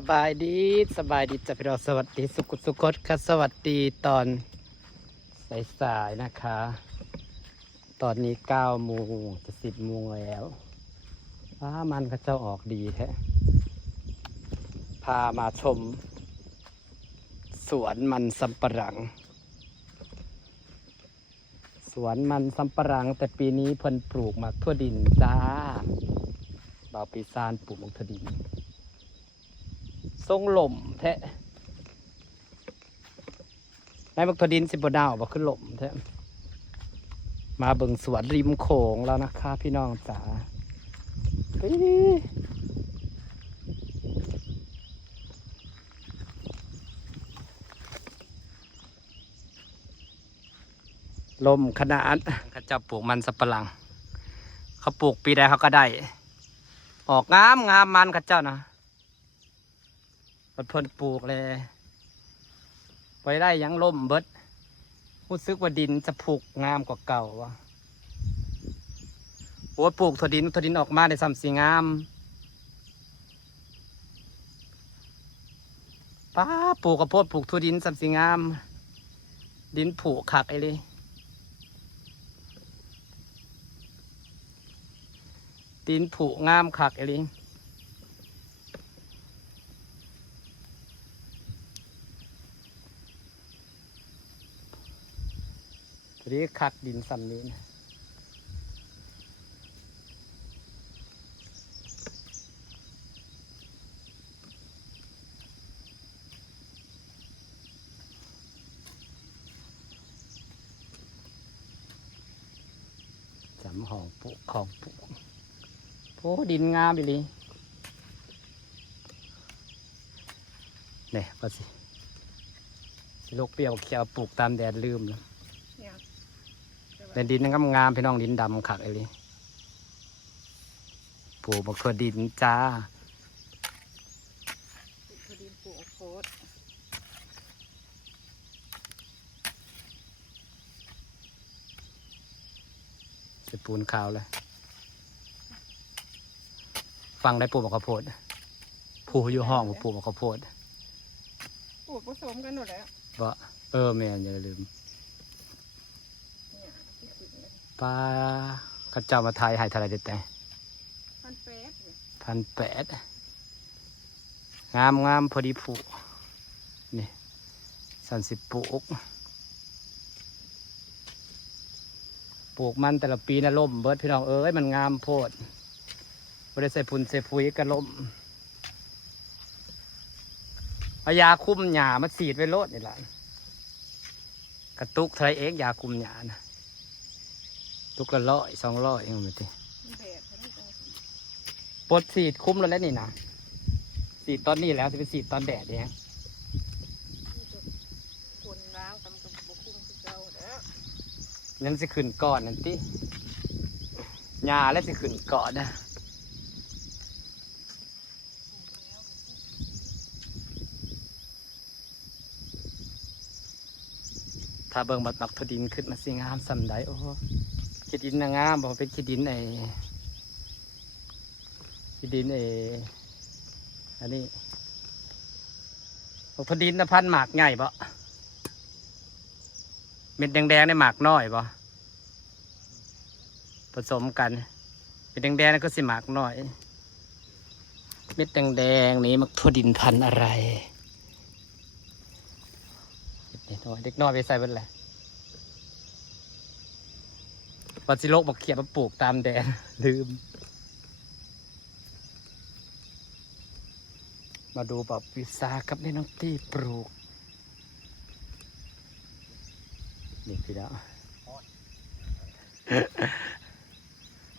สบายดีสบายดีจ้ะพี่น้องสวัสดีสุขดค่ะสวัสดีตอนสายๆนะคะ ตอนนี้9 โมงจะ10 โมงแล้วมันก็เจ้าออกดีแท้พามาชมสวนมันสำปะหลังสวนมันสำปะหลังแต่ปีนี้เพิ่นปลูกหมากทั่วดินจ้าบ่าวปีซานปลูกหมากทั่วดินทรงหล่มแท้ในหมากทั่วดินสิบ่ดาวบ่ขึ้นหล่มแท้มาเบิ่งสวนริมโขงแล้วนะคะพี่น้องจ๋าลมขนาดเขาจะปลูกมันสับปะหลังเขาปลูกปีใดเขาก็ได้ออกงามมันเขาเจ้านะเพิ่นปลูกเลยไปได้ยังล่มเบิดรู้สึกว่าดินจะผุกงามกว่าเก่าวะโอ้ปลูกถั่วดินออกมาได้ซ้ำสีงามป้าปลูกกระโพดปลูกถั่วดินซ้ำสีงามดินผุขักไอ้เลยดินผุงามขักไอ้เลยตัวนี้ขักดินซ้ำนี้นะจำห้องปลูกของปลูกโอ้ดินงามไปเลยเนี่ยก็สิลูกเปรี้ยวเขียวปลูกตามแดดลืมแล้วแต่ดินนั่งงามพี่น้องดินดำขักไอ้เลยปลูกมะเขือดินจ้าดินปลูกโคตรจะปูนขาวเลยฟังได้ปลูกมะข้าวโพดผู้อยู่ห้องปลูกมะข้าวโพดปลูกผสมกันหมดแล้วบ่แม่อย่าลืมปลาข้าเจ้ามาไทยหายทะเลเด็ดแต่1,800งามพอดีผูนี่สันสิปลูกมันแต่ละปีนะล่มเบิดพี่น้องมันงามโพดบ่ได้ใส่พุ่นใส่ปุ๋ยก็ล่มเอายาคุมหญ้ามาฉีดไว้โลดนี่แหละกระตุกไทยเองยาคุมหญ้านะตุกละ100-200เองไม่ติปลดฉีดคุ้มแล้วนี่นะฉีดตอนนี้แล้วจะไปฉีดตอนแดดเนี่ยคนล้างตำกับบุคุ้มคือเก่าแล้วนั่นสิขึ้นก่อนนั่นติหญ้าแล้วสิขึ้นก่อนนะถ้าเบิ่งบัดมักถั่วดินขึ้นมาสิงามสำใดโอ้ขี้ดินงามบอกเป็นขี้ดินอันนี้ถั่วดินพันหมากใหญ่บ่เม็ดแดงๆในหมากน้อยบ่ผสมกันเม็ดแดงๆนั่นก็สิหมากน้อยเม็ดแดงๆนี้มักถั่วดินพันอะไรเด็กน้อยไปใส่เป็นอะไรปัจจิโลกบอกเขียบมาปลูกตามแดนลืมมาดูแบบวิสากับแม่น้องตี้ปลูกนี่พี่ดาว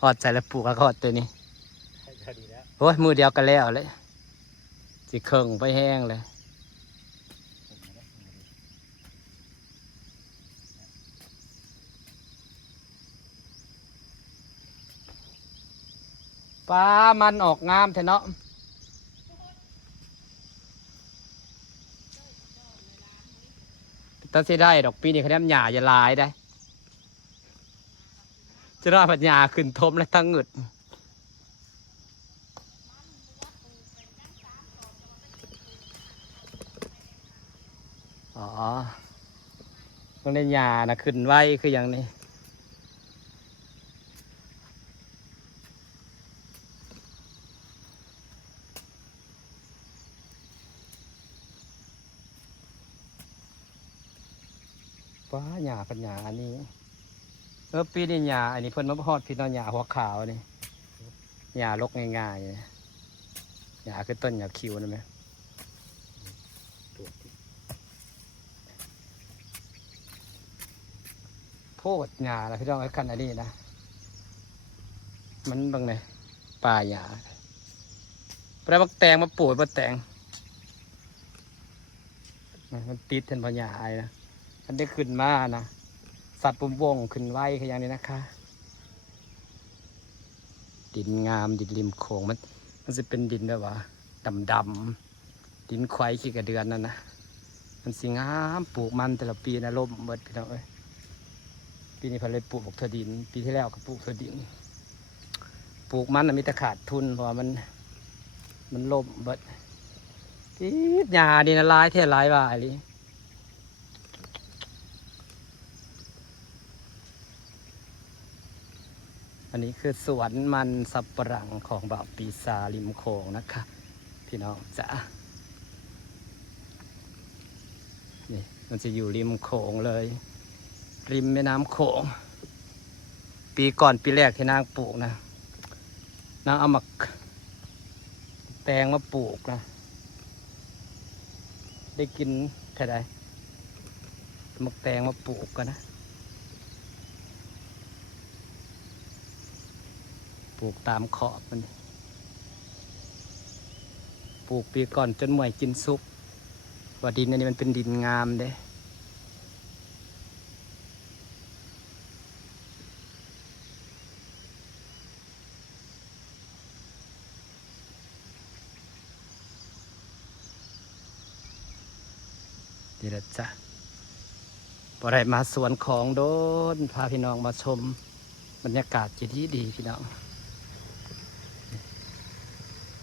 หอดใจแล้วปลูกแล้วหอดตัวนี้โอ้ยมือเดียวกันแล้วเลยสิเคิงไปแห้งเลยปลามันออกงามแท้เนาะถ้าสิได้ดอกปีนี้เขาทำหญ้าจะลายได้จะรอดปัญญาขึ้นทมและทั้งงึด อ๋อต้องได้หญ้านะขึ้นไว้คืออย่างนี้ว้าหญ้าเป็นหญ้าอันนี้ปีนี้หญ้าอันนี้เพิ่นมาฮอดพี่น้องหญ้าหัวขาวนี่หญ้ารกง่ายๆหญ้าคือต้นหญ้าคิวนะไหมโพดหญ้าแล้วพี่น้องไอ้คันอันนี้นะมันบางไงป่าหญ้าแปลว่าแตงมาปลูกมาแตงมันติดทันพอหญ้าไอ้นะมันได้ขึ้นมานะสัตว์ปุ่มวงขึ้นไว้คืออย่างนี้นะคะดินงามดินริมโขงมันจะเป็นดินแบบว่าดำๆดินควายขี้กระเดือนนั่นนะมันสิงามปลูกมันแต่ละปีนะล่มเบิดพี่น้องเอ้ยปีนี้เพิ่นเลยปลูกถั่วดินปีที่แล้วก็ปลูกถั่วดินปลูกมันมีแต่ขาดทุนเพราะมันล่มเบิดอีหญ้าดีนะลายแท้ลายว่าอีหลีอันนี้คือสวนมันสับปะหลังของบ่าวปีศาริมโขงนะคะพี่น้องจ๋านี่มันจะอยู่ริมโขงเลย ริมแม่น้ำโขงปีก่อนปีแรกที่นางปลูกนะนางเอามาแตงมาปลูกนะได้กินแค่ใดมักแตงมาปลูกกันนะปลูกตามขอบมันปลูกปีก่อนจนหมวยกินซุกว่าดินอันนี้มันเป็นดินงามเด้ดีละจ้ะบ่ได้มาสวนของโดนพาพี่น้องมาชมบรรยากาศจะดีพี่น้อง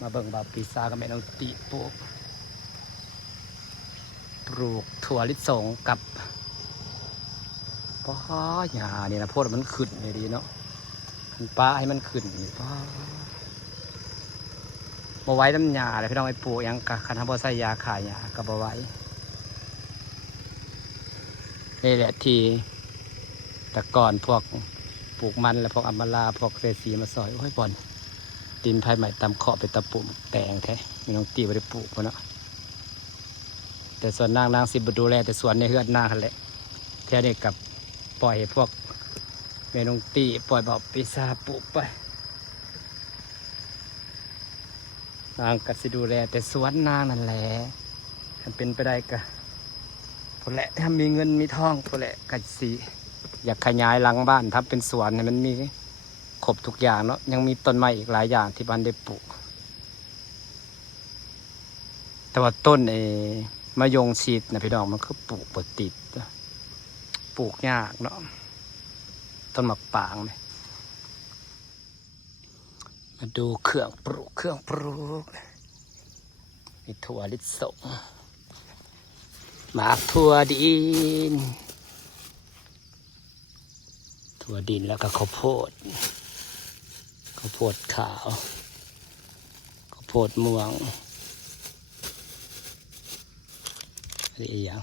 มาเบิ่งบ่าวปีศาจกับแม่น้องติปลูกถั่วลิสงกับป้อหญ้านี่นะโพดมันขึ้นเลยดีเนาะมันป้าให้มันขึ้นป้าบ่ไว้น้ำหญ้าเลยพี่น้องไอ้ปลูกยังกะคันทำบ่ใส่ยาขายหญ้ากับบ่ไว้นี่แหละที่แต่ก่อนพวกปลูกมันและพวกอัมพาพวกเศษสีมาซอยโอ้ยบอลดินภายใหม่ตำเคาะไปตะปุ่มแตงแท้มีน้องตีไปได้ปลูกมาเนาะแต่ส่วนนางสิบดูแลแต่สวนในเฮือนนางแหละแค่นี้กับปล่อยพวกแม่น้องตีปล่อยบอกปีศาจปลูกไปนางกัดสิดูแลแต่สวนนางนั่นแหละมันเป็นไปได้กะพอแหละถ้ามีเงินมีทองพอแหละกัดสิอยากขยายหลังบ้านทำเป็นสวนให้มันมีครบทุกอย่างเนาะยังมีต้นไม้อีกหลายอย่างที่บ้านได้ปลูกแต่ว่าต้นมะยงชิดนะพี่น้องมันคือปลูกปติดปลูกยากเนาะต้นหมากปางไหมมาดูเครื่องปลูกมีถั่วลิสงหมากถั่วดินแล้วก็ข้าวโพดขาวข้าวโพดม่วงอะไรอย่าง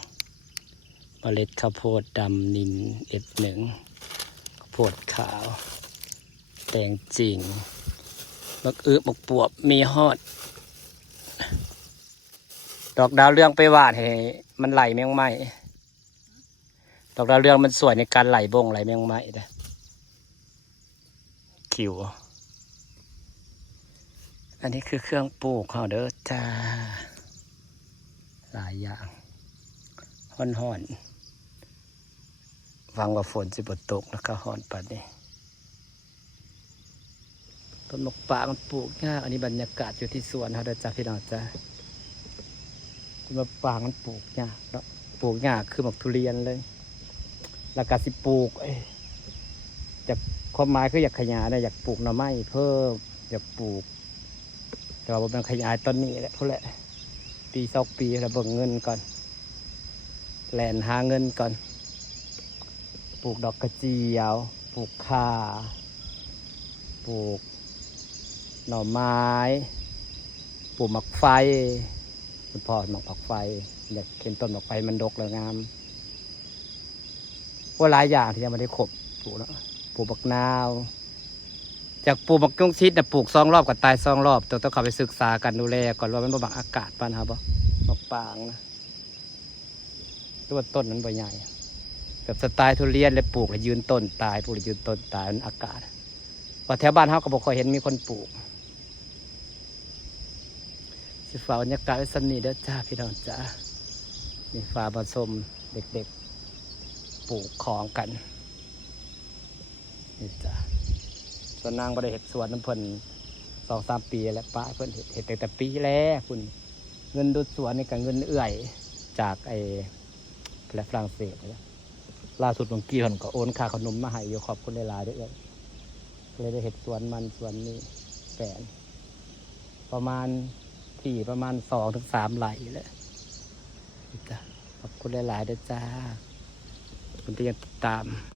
เมล็ดข้าวโพดดำนินF1ข้าวโพดขาวแตงจริงบักบักปวบมีฮอดดอกดาวเรืองไปหวานให้มันไหลแมงไม้ดอกดาวเรืองมันสวยในการไหลบงไหลแมงไม้นะคิวอันนี้คือเครื่องปลูกเขาเด้อจ้าหลายอย่างห่อนฟังว่าฝนสิบตกแล้วก็ห่อนปัดนี่ต้นมะปรางมันปลูกยากอันนี้บรรยากาศอยู่ที่สวนเขาเด้อจ้าพี่น้องจ้าต้นมะปรางมันปลูกยากเนาะปลูกยากคือหมกทุเรียนเลยแล้วก็สิปลูกจากความหมายคืออยากขยายนะอยากปลูกหน่อไม้เพิ่มอยากปลูกแต่ว่ามันขยายต้นนี้แหละเพราะแหละปี2 ปีแล้วเบิ่งเงินก่อน แลนหาเงินก่อนปลูกดอกกระเจียวปลูกข่าปลูกหน่อไม้ปลูกหมักไฟคุณพ่อหมักไฟอยากเห็นต้นหมักไฟมันดกแล้วงามว่าหลายอย่างที่ยังไม่ได้ครบปลูกแล้วปลูกบักนาวจากปลูกบักยงชิดนะปลูก2 รอบกับตาย2 รอบต้องเข้าไปศึกษากันดูแลก่อนว่ามันบ่บังอากาศปานครับบ่บักปางนะตัวต้นนั้นบ่ใหญ่แบบสไตล์ทุเรียนเลยปลูกแล้วยืนต้นตายปลูกแล้วยืนต้นตายมันอากาศว่าแถวบ้านเขาก็บ่ค่อยเห็นมีคนปลูกสิฟ้าบรรยากาศไว้สันนี้เด้อจ้าพี่น้องจ้านี่ฟ้าผสมเด็กๆปลูกของกันนี่จ้าส่วนนางบ่ได้เห็ดสวนน้ำเพิ่น2-3 ปีแล้วป้าเพิ่นเห็ดแต่ปีแรกคุณเงินดูดสวนนี่กับเงินเอื่อยจากฝรั่งเศสนะล่าสุดเมื่อกี้เพิ่นก็โอนค่าขนมมาให้อยู่ขอบคุณหลายๆเด้อเลยได้เห็ดสวนมันสวนนี้แปลนประมาณ2-3 ไร่แหละจ้ะขอบคุณหลายๆเด้อจ้าคุณที่ยังติดตาม